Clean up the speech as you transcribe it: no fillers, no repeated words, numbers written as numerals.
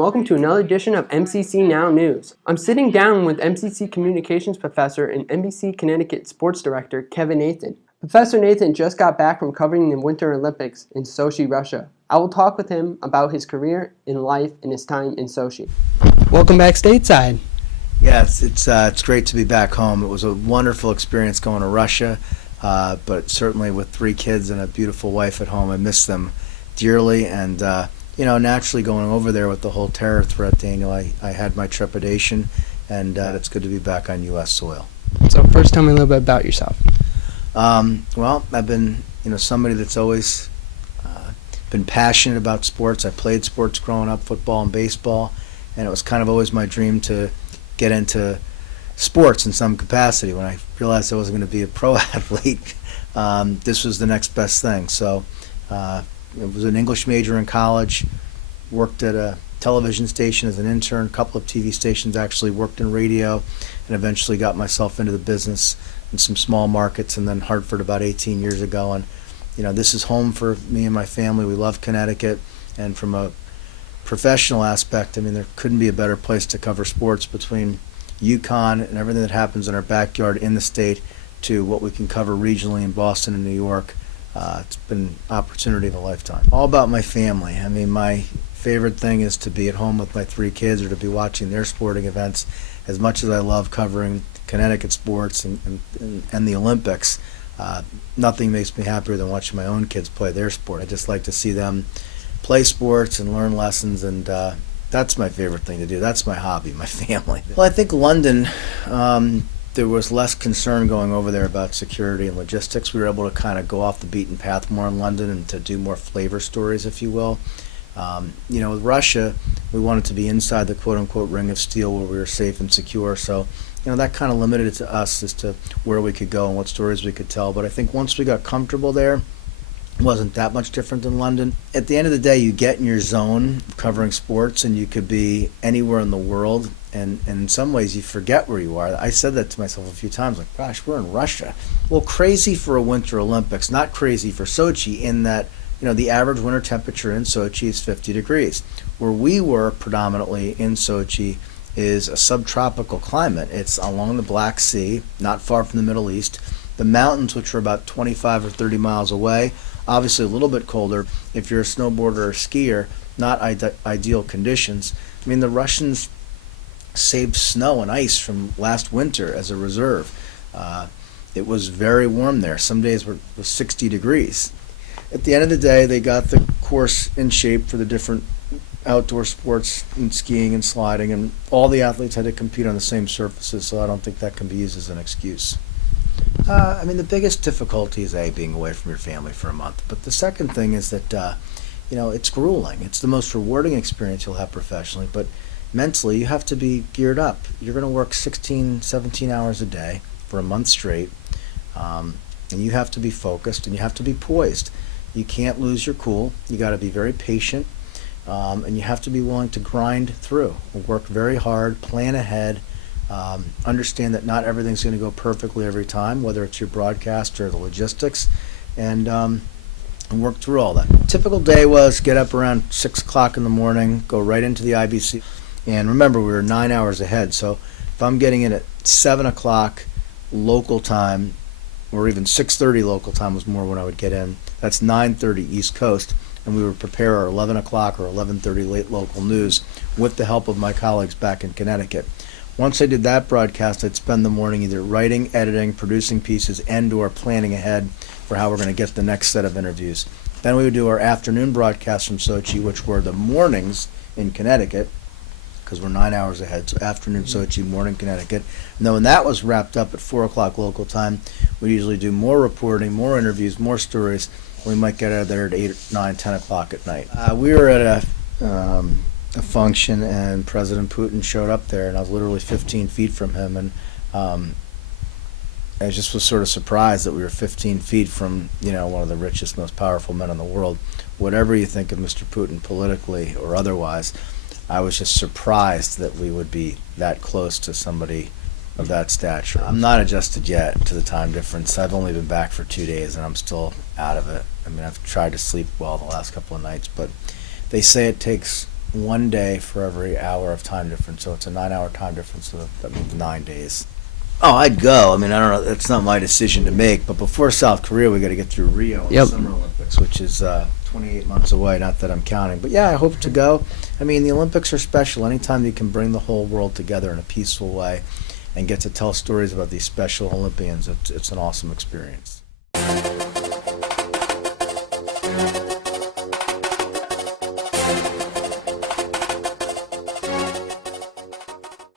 Welcome to another edition of MCC Now News. I'm sitting down with MCC Communications Professor and NBC Connecticut Sports Director Kevin Nathan. Professor Nathan just got back from covering the Winter Olympics in Sochi, Russia. I will talk with him about his career in life and his time in Sochi. Welcome back stateside. Yes, it's great to be back home. It was a wonderful experience going to Russia, but certainly with 3 kids and a beautiful wife at home, I miss them dearly. And naturally going over there with the whole terror threat, Daniel, I had my trepidation, and it's good to be back on U.S. soil. So first, tell me a little bit about yourself. Well, I've been somebody that's always been passionate about sports. I played sports growing up, football and baseball, and it was kind of always my dream to get into sports in some capacity. When I realized I wasn't going to be a pro athlete, this was the next best thing. So it was an English major in college, worked at a television station as an intern, a couple of TV stations, actually worked in radio, and eventually got myself into the business in some small markets, and then Hartford about 18 years ago. And this is home for me and my family. We love Connecticut, and from a professional aspect, there couldn't be a better place to cover sports, between UConn and everything that happens in our backyard in the state to what we can cover regionally in Boston and New York. It's been an opportunity of a lifetime. All about my family. My favorite thing is to be at home with my 3 kids, or to be watching their sporting events. As much as I love covering Connecticut sports and the Olympics, nothing makes me happier than watching my own kids play their sport. I just like to see them play sports and learn lessons, and that's my favorite thing to do. That's my hobby, my family. Well, I think London, there was less concern going over there about security and logistics. We were able to kind of go off the beaten path more in London and to do more flavor stories, if you will. With Russia, we wanted to be inside the quote-unquote ring of steel where we were safe and secure. So, that kind of limited it to us as to where we could go and what stories we could tell. But I think once we got comfortable there, it wasn't that much different than London. At the end of the day, you get in your zone covering sports, and you could be anywhere in the world, and in some ways you forget where you are. I said that to myself a few times, like, gosh, we're in Russia. Well, crazy for a Winter Olympics, not crazy for Sochi, in that the average winter temperature in Sochi is 50 degrees. Where we were predominantly in Sochi is a subtropical climate. It's along the Black Sea, not far from the Middle East. The mountains, which are about 25 or 30 miles away, obviously a little bit colder. If you're a snowboarder or skier, not ideal conditions. The Russians saved snow and ice from last winter as a reserve. It was very warm there. Some days were 60 degrees. At the end of the day, they got the course in shape for the different outdoor sports and skiing and sliding, and all the athletes had to compete on the same surfaces, so I don't think that can be used as an excuse. The biggest difficulty is being away from your family for a month. But the second thing is that, it's grueling. It's the most rewarding experience you'll have professionally, but mentally you have to be geared up. You're going to work 16, 17 hours a day for a month straight, and you have to be focused and you have to be poised. You can't lose your cool. You got to be very patient, and you have to be willing to grind through, work very hard, plan ahead. Understand that not everything's going to go perfectly every time, whether it's your broadcast or the logistics, and work through all that. Typical day was get up around 6 o'clock in the morning, go right into the IBC, and remember, we were 9 hours ahead, so if I'm getting in at 7 o'clock local time, or even 6:30 local time was more when I would get in, that's 9:30 East Coast, and we would prepare our 11 o'clock or 11:30 late local news with the help of my colleagues back in Connecticut. Once I did that broadcast, I'd spend the morning either writing, editing, producing pieces, and or planning ahead for how we're going to get the next set of interviews. Then we would do our afternoon broadcasts from Sochi, which were the mornings in Connecticut, because we're 9 hours ahead, so afternoon Sochi, morning Connecticut. And then when that was wrapped up at 4 o'clock local time, we usually do more reporting, more interviews, more stories. We might get out of there at 8, 9, 10 o'clock at night. We were at a function, and President Putin showed up there, and I was literally 15 feet from him, and I just was sort of surprised that we were 15 feet from one of the richest, most powerful men in the world. Whatever you think of Mr. Putin politically or otherwise, I was just surprised that we would be that close to somebody of that stature. I'm not adjusted yet to the time difference. I've only been back for 2 days, and I'm still out of it. I've tried to sleep well the last couple of nights, but they say it takes 1 day for every hour of time difference. So it's a 9-hour time difference, so that means 9 days. Oh, I'd go. I mean, I don't know. That's not my decision to make. But before South Korea, we got to get through Rio and Yep. Summer Olympics, which is 28 months away. Not that I'm counting. But yeah, I hope to go. I mean, the Olympics are special. Anytime you can bring the whole world together in a peaceful way and get to tell stories about these special Olympians, it's an awesome experience.